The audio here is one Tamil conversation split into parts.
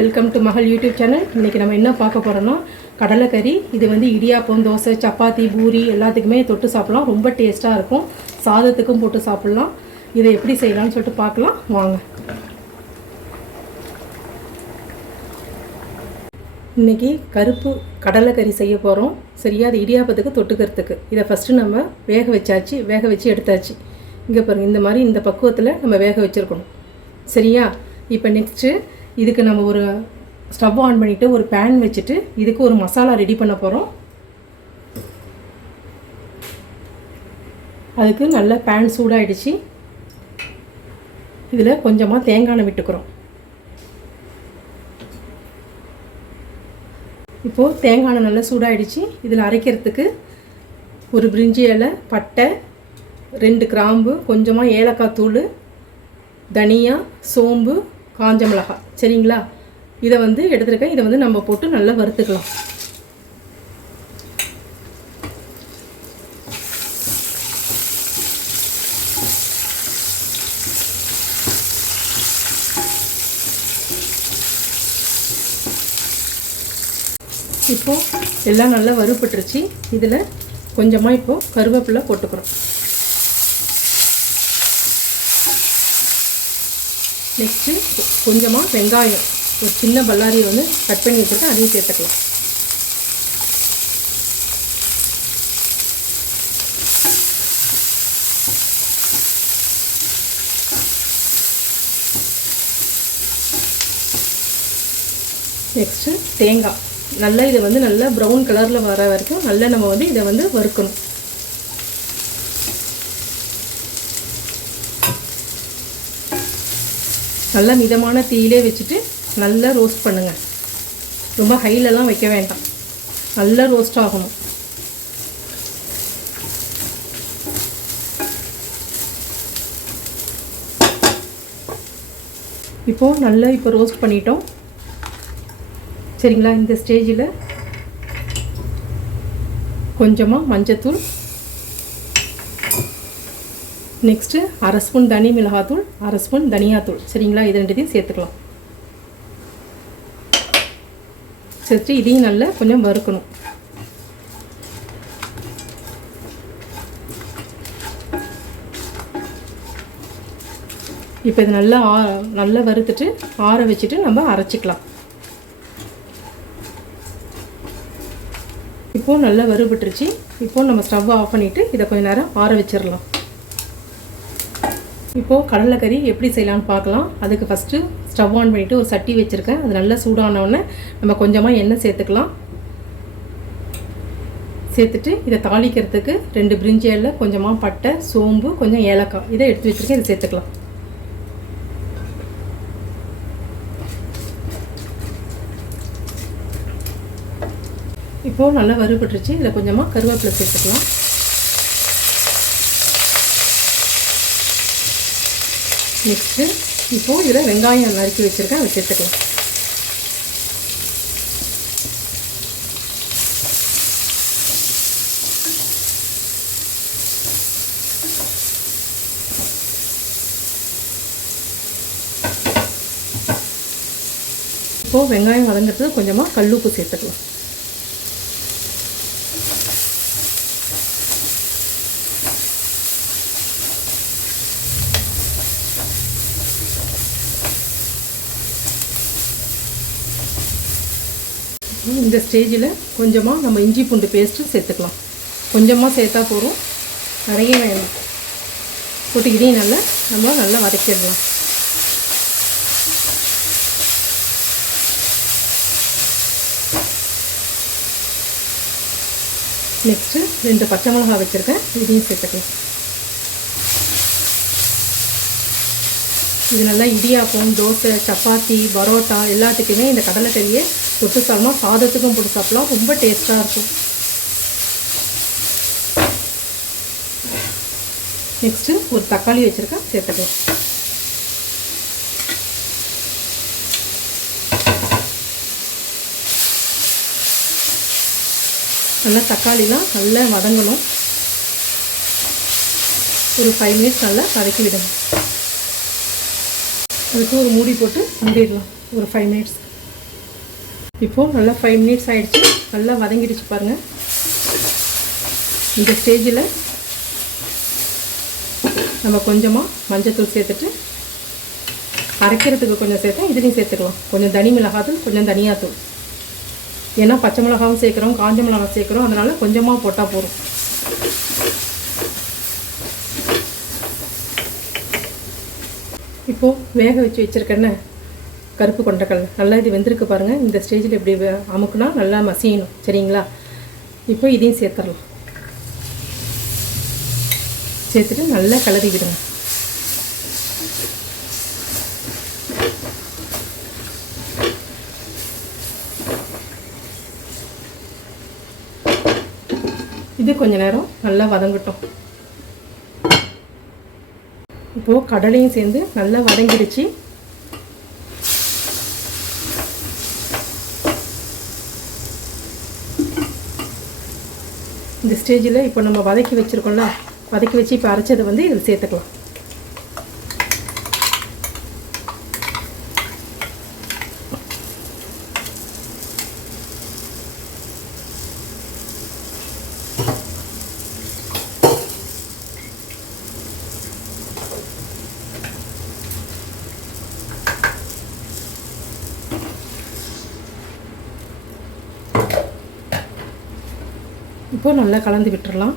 வெல்கம் டு மகள் யூடியூப் சேனல். இன்றைக்கி நம்ம என்ன பார்க்க போகிறோன்னா கடலைக்கறி. இது வந்து இடியாப்பம், தோசை, சப்பாத்தி, பூரி எல்லாத்துக்குமே தொட்டு சாப்பிட்லாம். ரொம்ப டேஸ்ட்டாக இருக்கும். சாதத்துக்கும் போட்டு சாப்பிட்லாம். இதை எப்படி செய்யலாம்னு சொல்லிட்டு பார்க்கலாம் வாங்க. இன்றைக்கி கருப்பு கடலைக்கறி செய்ய போகிறோம். சரியா, அது இடியாப்பத்துக்கு தொட்டுக்கிறதுக்கு. இதை ஃபஸ்ட்டு நம்ம வேக வச்சு எடுத்தாச்சு. இங்கே பாருங்கள், இந்த மாதிரி இந்த பக்குவத்தில் நம்ம வேக வச்சுருக்கணும். சரியா, இப்போ நெக்ஸ்ட்டு இதுக்கு நம்ம ஒரு ஸ்டவ் ஆன் பண்ணிவிட்டு ஒரு பேன் வச்சுட்டு இதுக்கு ஒரு மசாலா ரெடி பண்ண போகிறோம். அதுக்கு நல்ல பேன் சூடாகிடுச்சு. இதில் கொஞ்சமாக தேங்காய் எண்ணெய் விட்டுக்கிறோம். இப்போது தேங்காய் எண்ணெய் நல்லா சூடாகிடுச்சு. இதில் அரைக்கிறதுக்கு ஒரு பிரிஞ்சி இலை, பட்டை, 2 கிராம்பு, கொஞ்சமாக ஏலக்காய் தூள், தனியா, சோம்பு, காஞ்ச மிளகாய். சரிங்களா, இதை வந்து எடுத்துருக்கேன். இதை வந்து நம்ம போட்டு நல்லா வறுத்துக்கலாம். இப்போது எல்லாம் நல்லா வறுபட்டுருச்சு. இதில் கொஞ்சமாக இப்போது கருவேப்பிலை போட்டுக்கிறோம். நெக்ஸ்ட்டு கொஞ்சமாக வெங்காயம், ஒரு சின்ன பல்லாரியை வந்து கட் பண்ணி வச்சுருக்கேன், அதையும் சேர்த்துக்கலாம். நெக்ஸ்ட்டு தேங்காய், நல்லா இதை வந்து நல்லா ப்ரௌன் கலரில் வர வரைக்கும் நல்லா நம்ம வந்து இதை வந்து வறுக்கணும். நல்லா மிதமான தீயிலே வச்சுட்டு நல்லா ரோஸ்ட் பண்ணுங்கள். ரொம்ப ஹைலெலாம் வைக்க வேண்டாம், நல்லா ரோஸ்ட் ஆகணும். இப்போது நல்லா ரோஸ்ட் பண்ணிட்டோம். சரிங்களா, இந்த ஸ்டேஜில் கொஞ்சமாக மஞ்சத்தூள், நெக்ஸ்ட்டு 1/2 ஸ்பூன் தனி மிளகாத்தூள், 1/2 ஸ்பூன் தனியாத்தூள். சரிங்களா, இது ரெண்டுத்தையும் சேர்த்துக்கலாம். சேர்த்து இதையும் நல்லா கொஞ்சம் வறுக்கணும். இப்போ இது நல்லா வறுத்துட்டு ஆற வச்சுட்டு நம்ம அரைச்சிக்கலாம். இப்போது நல்லா வறுபட்டுருச்சு. இப்போது நம்ம ஸ்டவ் ஆஃப் பண்ணிவிட்டு இதை கொஞ்சம் நேரம் ஆற வச்சிடலாம். இப்போது கடலைக்கறி எப்படி செய்யலான்னு பார்க்கலாம். அதுக்கு ஃபஸ்ட்டு ஸ்டவ் ஆன் பண்ணிவிட்டு ஒரு சட்டி வச்சுருக்கேன். அது நல்லா சூடானோடனே நம்ம கொஞ்சமாக எண்ணெய் சேர்த்துக்கலாம். சேர்த்துட்டு இதை தாளிக்கிறதுக்கு 2 பிரிஞ்சி இலை, கொஞ்சமாக பட்டை, சோம்பு, கொஞ்சம் ஏலக்காய், இதை எடுத்து வச்சுருக்கேன். இதை சேர்த்துக்கலாம். இப்போது நல்லா வறுபட்டுருச்சு. இதில் கொஞ்சமாக கருவேப்பிலை சேர்த்துக்கலாம். நெக்ஸ்ட்டு இப்போது இதில் வெங்காயம் நறுக்கி வச்சுருக்கேன், அதை சேர்த்துக்கலாம். இப்போது வெங்காயம் வதங்கிறதுக்கு கொஞ்சமாக கல்லுப்பு சேர்த்துக்கலாம். இந்த ஸ்டேஜில் கொஞ்சமாக நம்ம இஞ்சி பூண்டு பேஸ்ட்டு சேர்த்துக்கலாம். கொஞ்சமாக சேர்த்தா போதும், நிறைய வேணும். போட்டு இதையும் நல்லா வதக்கிடலாம். நெக்ஸ்ட்டு 2 பச்சை மிளகாய் வச்சுருக்கேன், இதையும் சேர்த்துக்கலாம். இது நல்லா இடியாப்பம், தோசை, சப்பாத்தி, பரோட்டா எல்லாத்துக்குமே இந்த கடலைக்கறியை தொட்டு சாப்பிடலாம். சாதத்துக்கும் போட்டு சாப்பிடலாம். ரொம்ப டேஸ்ட்டாக இருக்கும். நெக்ஸ்ட்டு ஒரு தக்காளி வச்சுருக்கேன், சேர்த்துக்கலாம். நல்லா தக்காளிலாம் நல்லா வதங்கணும். ஒரு 5 மினிட்ஸ் நல்லா வதக்கி விடணும். அதுக்கு ஒரு மூடி போட்டு மூடிடலாம் ஒரு 5 மினிட்ஸ். இப்போது நல்லா 5 மினிட்ஸ் ஆகிடுச்சு, நல்லா வதங்கிடுச்சு பாருங்கள். இந்த ஸ்டேஜில் நம்ம கொஞ்சமாக மஞ்சத்தூள் சேர்த்துட்டு, அரைக்கிறதுக்கு கொஞ்சம் சேர்த்தா இதுலேயும் சேர்த்துக்கலாம். கொஞ்சம் தனி மிளகாத்தூள், கொஞ்சம் தனியாத்தூள். ஏன்னா பச்சை மிளகாவும் சேர்க்குறோம், காஞ்ச மிளகாய் சேர்க்குறோம், அதனால் கொஞ்சமாக போட்டால் போதும். இப்போது வேக வச்சு வச்சுருக்கேன்னு கருப்பு கொண்டக்கடலை நல்லா இது வெந்திருக்கு பாருங்கள். இந்த ஸ்டேஜில் இப்படி அமுக்குனா நல்லா மசியணும், சரிங்களா? இப்போ இதையும் சேர்த்துடலாம். சேர்த்துட்டு நல்லா கிளறி விடுங்க. இது கொஞ்ச நேரம் நல்லா வதங்கட்டும். இப்போது கடலையும் சேர்ந்து நல்லா வதங்கிடுச்சு. இந்த ஸ்டேஜில் இப்போ நம்ம வதக்கி வச்சுருக்கோம்ல, வதக்கி வச்சு இப்போ அரைச்சதை வந்து இதில் சேர்த்துக்கலாம். இப்போ நல்லா கலந்து விட்டுறலாம்.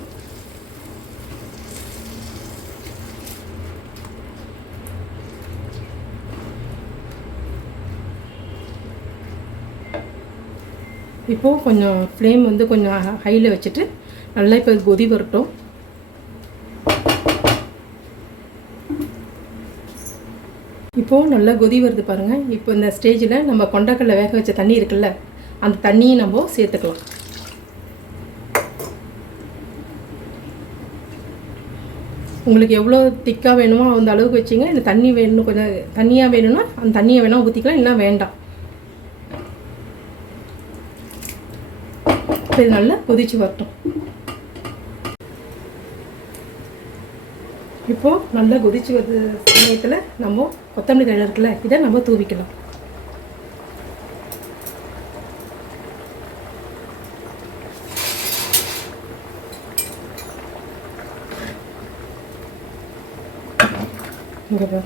இப்போது கொஞ்சம் ஃப்ளேம் வந்து கொஞ்சம் ஹையில் வச்சுட்டு நல்லா இப்போ கொதி வரட்டும். இப்போது நல்லா கொதி வருது பாருங்கள். இப்போ இந்த ஸ்டேஜில் நம்ம கொண்டக்கடலை வேக வச்ச தண்ணி இருக்குல்ல, அந்த தண்ணியை நம்ம சேர்த்துக்கலாம். உங்களுக்கு எவ்வளோ திக்காக வேணுமோ அந்த அளவுக்கு வச்சிங்க. இந்த தண்ணி வேணும், கொஞ்சம் தண்ணியாக வேணும்னா அந்த தண்ணியை வேணால் ஊற்றிக்கலாம், இல்லைனா வேண்டாம். இது நல்லா கொதிச்சு வரட்டும். இப்போது நல்லா கொதிச்சு வருது சமயத்தில் நம்ம கொத்தமல்லி தழை இருக்குல்ல, இதை நம்ம தூவிக்கலாம். இங்கே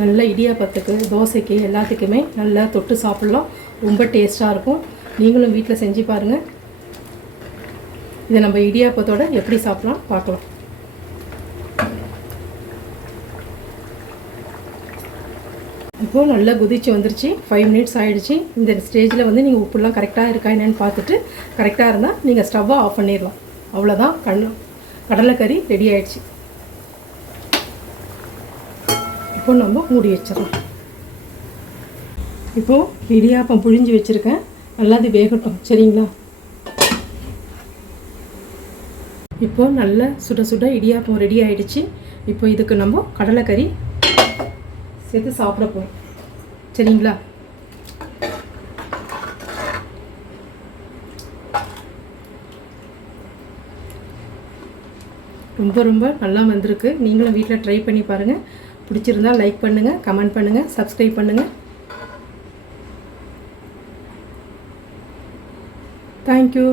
நல்ல இடியாப்பத்துக்கு, தோசைக்கு, எல்லாத்துக்குமே நல்லா தொட்டு சாப்பிட்லாம். ரொம்ப டேஸ்ட்டாக இருக்கும். நீங்களும் வீட்டில் செஞ்சு பாருங்கள். இதை நம்ம இடியாப்பத்தோடு எப்படி சாப்பிட்லாம் பார்க்கலாம். இப்போது நல்லா குதிச்சு வந்துருச்சு. 5 மினிட்ஸ் ஆகிடுச்சு. இந்த ஸ்டேஜில் வந்து நீங்கள் உப்புலாம் கரெக்டாக இருக்கா என்னன்னு பார்த்துட்டு, கரெக்டாக இருந்தால் நீங்கள் ஸ்டவ்வை ஆஃப் பண்ணிடலாம். அவ்வளோதான், கடலைக்கறி ரெடி ஆகிடுச்சு. இப்போ நம்ம மூடி வச்சிடலாம். இப்போது இடியாப்பம் புழிஞ்சு வச்சுருக்கேன், நல்லா அது வேகட்டும், சரிங்களா? இப்போது நல்ல சுட சுட இடியாப்பம் ரெடி ஆகிடுச்சு. இப்போ இதுக்கு நம்ம கடலைக்கறி சேர்த்து சாப்பிட போகிறோம், சரிங்களா? ரொம்ப ரொம்ப நல்லா வந்திருக்கு. நீங்களும் வீட்டில் ட்ரை பண்ணி பாருங்கள். பிடிச்சிருந்தால் லைக் பண்ணுங்கள், கமெண்ட் பண்ணுங்கள், சப்ஸ்கிரைப் பண்ணுங்கள். தேங்க்யூ.